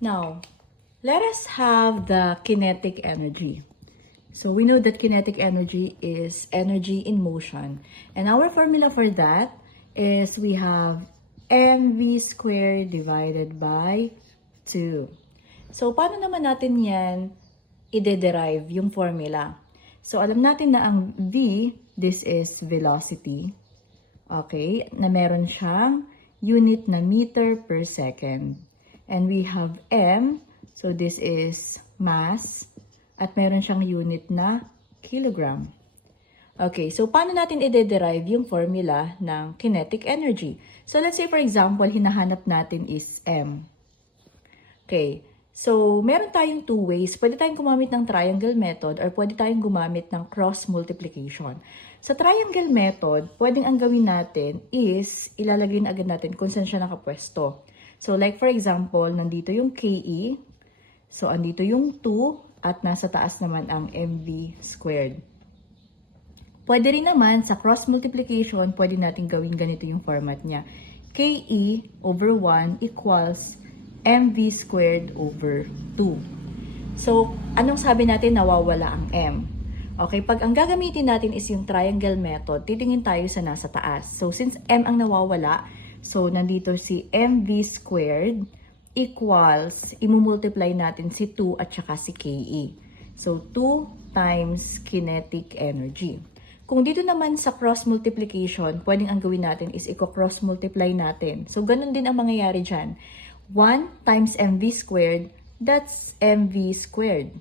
Now, let us have the kinetic energy. So we know that kinetic energy is energy in motion. And our formula for that is we have mv squared divided by 2. So paano naman natin yan i-derive yung formula? So alam natin na ang v, this is velocity. Okay, na meron siyang unit na meter per second. And we have m, so this is mass, at meron siyang unit na kilogram. Okay, so paano natin i-derive yung formula ng kinetic energy? So let's say for example, hinahanap natin is m. Okay, so meron tayong two ways. Pwede tayong gumamit ng triangle method or pwede tayong gumamit ng cross multiplication. Sa triangle method, pwedeng ang gawin natin is ilalagay na agad natin kung saan siya nakapwesto. So like for example, nandito yung KE. So andito yung 2 at nasa taas naman ang mv squared. Pwede rin naman sa cross multiplication, pwede natin gawin ganito yung format niya. KE over 1 equals mv squared over 2. So, anong sabi natin? Nawawala ang m. Okay, pag ang gagamitin natin is yung triangle method, titingin tayo sa nasa taas. So, since m ang nawawala, so nandito si mv squared equals, imumultiply natin si 2 at saka si KE. So, 2 times kinetic energy. Kung dito naman sa cross multiplication, pwedeng ang gawin natin is i-cross multiply natin. So, ganun din ang mangyayari dyan. 1 times mv squared, that's mv squared.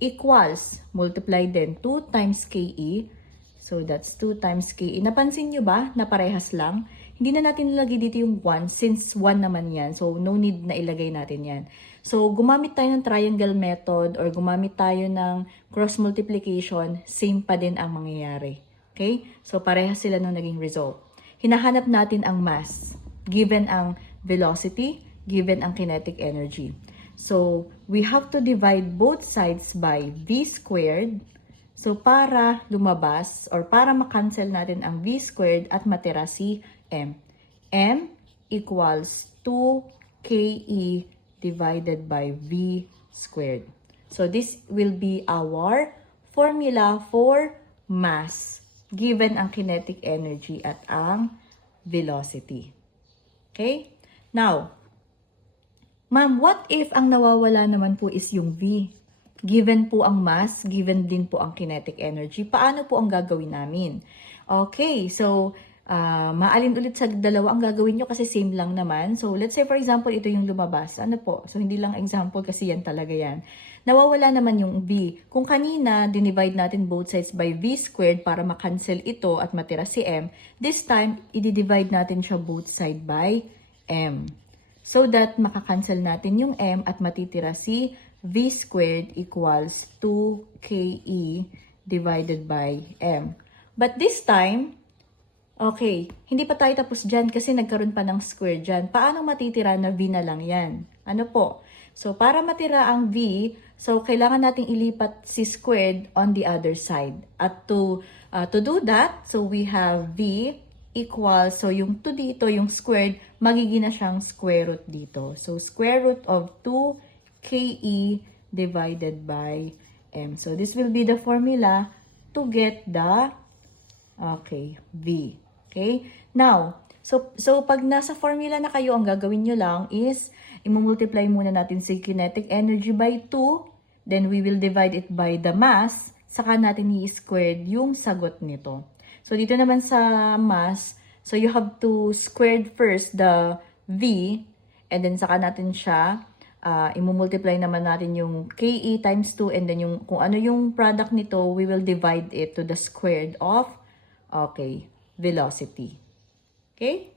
Equals, multiply din 2 times KE. So, that's 2 times KE. Napansin nyo ba na parehas lang? Hindi na natin nilagay dito yung 1 since 1 naman yan. So, no need na ilagay natin yan. So, gumamit tayo ng triangle method or gumamit tayo ng cross multiplication, same pa din ang mangyayari. Okay? So, parehas sila nung naging result. Hinahanap natin ang mass, given ang velocity, given ang kinetic energy. So, we have to divide both sides by v squared. So, para lumabas or para makancel natin ang v squared at matira si m. m equals 2ke divided by v squared. So, this will be our formula for mass given ang kinetic energy at ang velocity. Okay? Now, ma'am, what if ang nawawala naman po is yung v? Given po ang mass, given din po ang kinetic energy, paano po ang gagawin namin? Okay, so, maalin ulit sa dalawa ang gagawin nyo kasi same lang naman. So, let's say for example, ito yung lumabas. Ano po? So, hindi lang example kasi yan talaga yan. Nawawala naman yung v. Kung kanina, dinivide natin both sides by v squared para makancel ito at matira si m, this time, i-divide natin siya both side by m. So that makakancel natin yung m at matitira si v squared equals 2ke divided by m. But this time, okay, hindi pa tayo tapos dyan kasi nagkaroon pa ng square dyan. Paano matitira na v na lang yan? Ano po? So, para matira ang v, so kailangan nating ilipat si squared on the other side. At to do that, so we have v equals, so yung 2 dito, yung squared, magiging na siyang square root dito. So, square root of 2ke divided by m. So, this will be the formula to get the, okay, v. Okay? Now, so pag nasa formula na kayo, ang gagawin nyo lang is, imumultiply muna natin si kinetic energy by 2, then we will divide it by the mass, saka natin i-squared yung sagot nito. So, dito naman sa mass, so you have to squared first the v, and then saka natin siya, imumultiply naman natin yung ke times 2, and then yung, kung ano yung product nito, we will divide it to the squared of, okay, velocity. Okay?